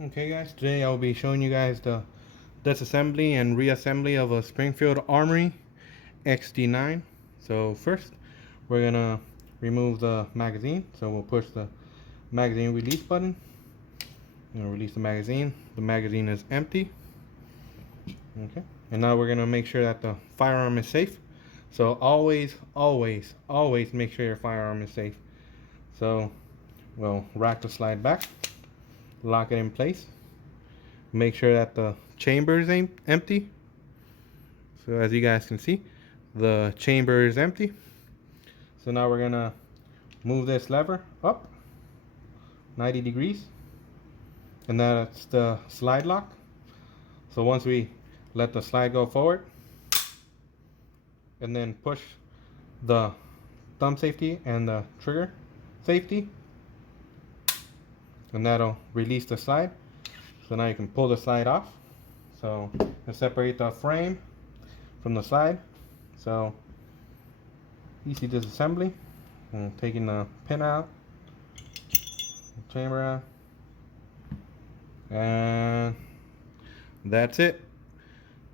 Okay guys, today I'll be showing you guys the disassembly and reassembly of a Springfield Armory XD-9. So first, we're gonna remove the magazine. So we'll push the magazine release button. Release the magazine. The magazine is empty. Okay, and now we're gonna make sure that the firearm is safe. So always make sure your firearm is safe. So we'll rack the slide back, lock it in place, make sure that the chamber is empty. So as you guys can see, the chamber is empty. So now we're gonna move this lever up 90 degrees, and that's the slide lock. So once we let the slide go forward and then push the thumb safety and the trigger safety, and that'll release the slide. So now you can pull the slide off. So and separate the frame from the slide. So easy disassembly, and taking the pin out, the chamber out, and that's it.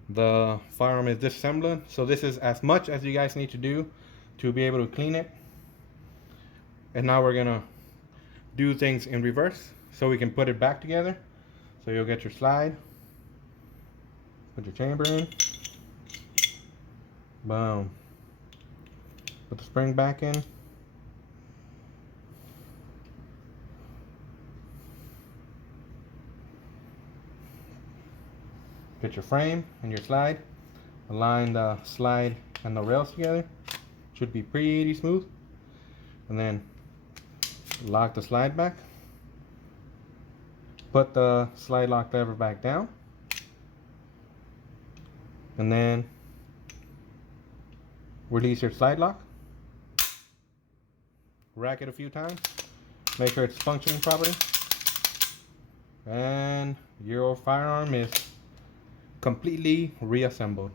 The firearm is disassembled. So this is as much as you guys need to do to be able to clean it. And now we're gonna do things in reverse so we can put it back together. So you'll get your slide, put your chamber in, boom, put the spring back in, get your frame and your slide, align the slide and the rails together, should be pretty smooth, and then lock the slide back, put the slide lock lever back down, and then release your slide lock, rack it a few times, make sure it's functioning properly, and your firearm is completely reassembled.